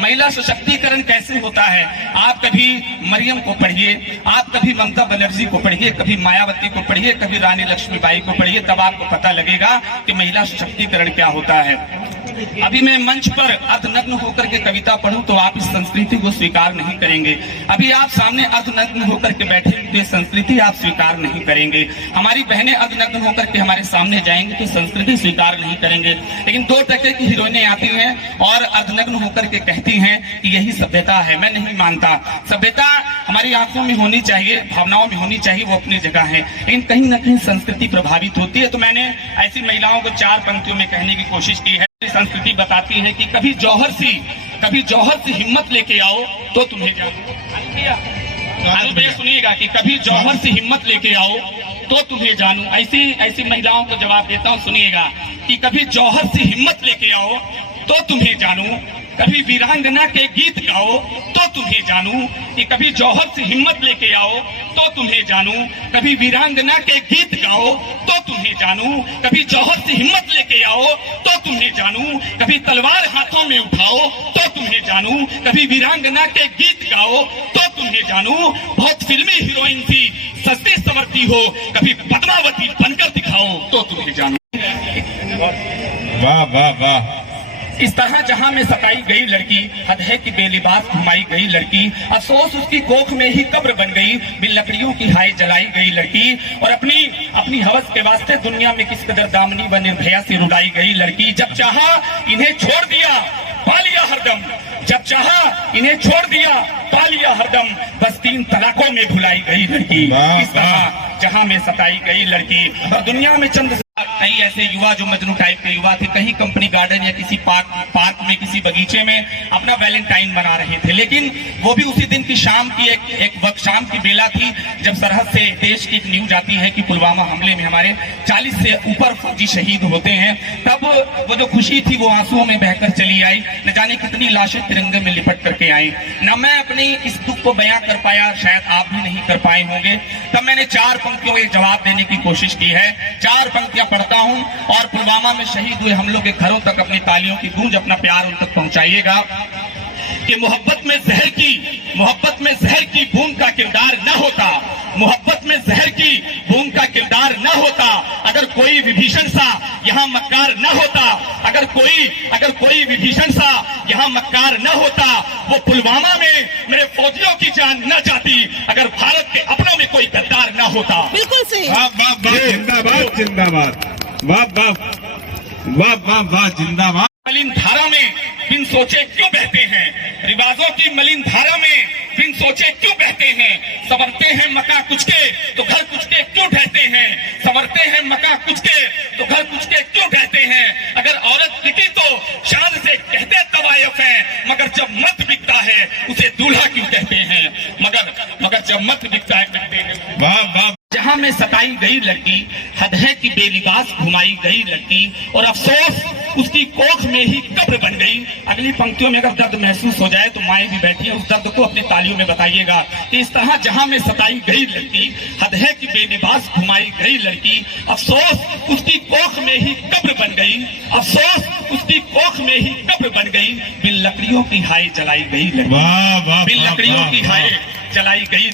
महिला सशक्तिकरण कैसे होता है? आप कभी मरियम को पढ़िए, आप कभी ममता बनर्जी को पढ़िए, कभी मायावती को पढ़िए, कभी रानी लक्ष्मीबाई को पढ़िए, तब आपको पता लगेगा कि महिला सशक्तिकरण क्या होता है। अभी मैं मंच पर अर्धनग्न होकर के कविता पढ़ूं तो आप इस संस्कृति को स्वीकार नहीं करेंगे। अभी आप सामने अर्धनग्न होकर के बैठे तो संस्कृति आप स्वीकार नहीं करेंगे। हमारी बहनें अर्धनग्न होकर के हमारे सामने जाएंगी तो संस्कृति स्वीकार नहीं करेंगे। लेकिन 2 टके की हीरोइनें आती हैं और अर्धनग्न होकर के कहती हैं कि यही सभ्यता है। मैं नहीं मानता। सभ्यता हमारी आंखों में होनी चाहिए, भावनाओं में होनी चाहिए, वो अपनी जगह है, लेकिन कहीं ना कहीं संस्कृति प्रभावित होती है। तो मैंने ऐसी महिलाओं को 4 पंक्तियों में कहने की कोशिश की है। संस्कृति बताती है कि कभी जौहर सी हिम्मत लेके आओ तो तुम्हें जानू। सुनिएगा कि कभी जौहर सी हिम्मत लेके आओ तो तुम्हें जानू। ऐसी महिलाओं को जवाब देता हूँ, सुनिएगा कि कभी जौहर सी हिम्मत लेके आओ तो तुम्हें जानू, कभी वीरांगना के गीत गाओ तो तुम्हें जानू। कि कभी जौहर से हिम्मत लेके आओ तो तुम्हें जानू, कभी वीरांगना के गीत गाओ तो तुम्हें जानू, कभी जौहर से हिम्मत लेके आओ तो तुम्हें जानू, कभी तलवार हाथों में उठाओ तो तुम्हें जानू, कभी वीरांगना के गीत गाओ तो तुम्हें जानू। बहुत फिल्मी हीरोइन थी, सस्ती संवरती हो, कभी पद्मावती बनकर दिखाओ तो तुम्हें जानू। वाह वाह वाह। इस तरह जहां में सताई गई लड़की, हद है कि बेलिबास घुमाई गई लड़की, अफसोस उसकी कोख में ही कब्र बन गई, बिन लकड़ियों की हाय जलाई गई लड़की, और अपनी हवस के वास्ते दुनिया में किस कदर दामनी व निर्भया से रुलाई गई लड़की। जब चाहा इन्हें छोड़ दिया पा लिया हरदम, जब चाहा इन्हें छोड़ दिया पा लिया हरदम, बस 3 तलाकों में भुलाई गई लड़की। इस तरह जहां में सताई गई लड़की। और दुनिया में चंद कई ऐसे युवा जो मजनू टाइप के युवा थे, कहीं कंपनी गार्डन या किसी पार्क में, किसी बगीचे में अपना वैलेंटाइन मना रहे थे। लेकिन वो भी उसी दिन की शाम की एक वक्त शाम की बेला थी जब सरहद से देश की एक न्यूज आती है कि पुलवामा हमले में हमारे 40 से ऊपर फौजी शहीद होते हैं। तब वो जो खुशी थी वो आंसुओं में बहकर चली आई। न जाने कितनी लाशें तिरंगे में लिपट करके आई। न मैं अपनी इस दुख को बयां कर पाया, शायद आप भी नहीं कर पाए होंगे। तब मैंने 4 पंक्तियों में जवाब देने की कोशिश की है। 4 पंक्तियां पढ़ता हूं और पुलवामा में शहीद हुए हम लोग के घरों तक अपनी तालियों की गूंज, अपना प्यार उन तक पहुंचाइएगा। कि मोहब्बत में जहर की बूंद का किरदार न होता, मोहब्बत में जहर की बूंद का किरदार न होता, अगर कोई विभीषण सा यहाँ मक्कार न होता, अगर कोई विभीषण सा यहाँ मक्कार न होता, वो पुलवामा में मेरे फौजियों की जान न जाती, अगर भारत के अपनों में कोई गद्दार न होता। बिल्कुल सही। वाह वाह वाह, जिंदाबाद जिंदाबाद, वाह वाह वाह वाह वाह, जिंदाबाद। मलिन धारा में बिन सोचे क्यों बहते हैं, रिवाजों की मलिन धारा में बिन सोचे क्यों बहते हैं, संवरते हैं मका कुछ के तो घर कुछ के क्यों ढहते हैं, संवरते हैं मका कुछ के तो घर कुछ के क्यों ढहते हैं। अगर औरत बिकी तो शान से कहते तवायफ है, मगर जब मत बिकता है उसे दूल्हा क्यों कहते हैं, मगर जब मत बिकता है कहते हैं। वाह वाह। जहां में सताई गई लड़की, हद है कि बेलिबास घुमाई गई लड़की, और अफसोस उसकी कोख में ही कब्र बन गई। अगली पंक्तियों में अगर दर्द महसूस हो जाए तो माएं भी बैठी है, उस दर्द को अपनी तालियों में बताइएगा। कि इस तरह जहां में सताई गई लड़की, हद है कि बेलिबास घुमाई गई लड़की, अफसोस उसकी कोख में ही कब्र बन गई, अफसोस उसकी कोख में ही कब्र बन गई, बिन लकड़ियों की हाय जलाई गई लड़की, वाह वाह, बिन लकड़ियों की हाय जलाई गई।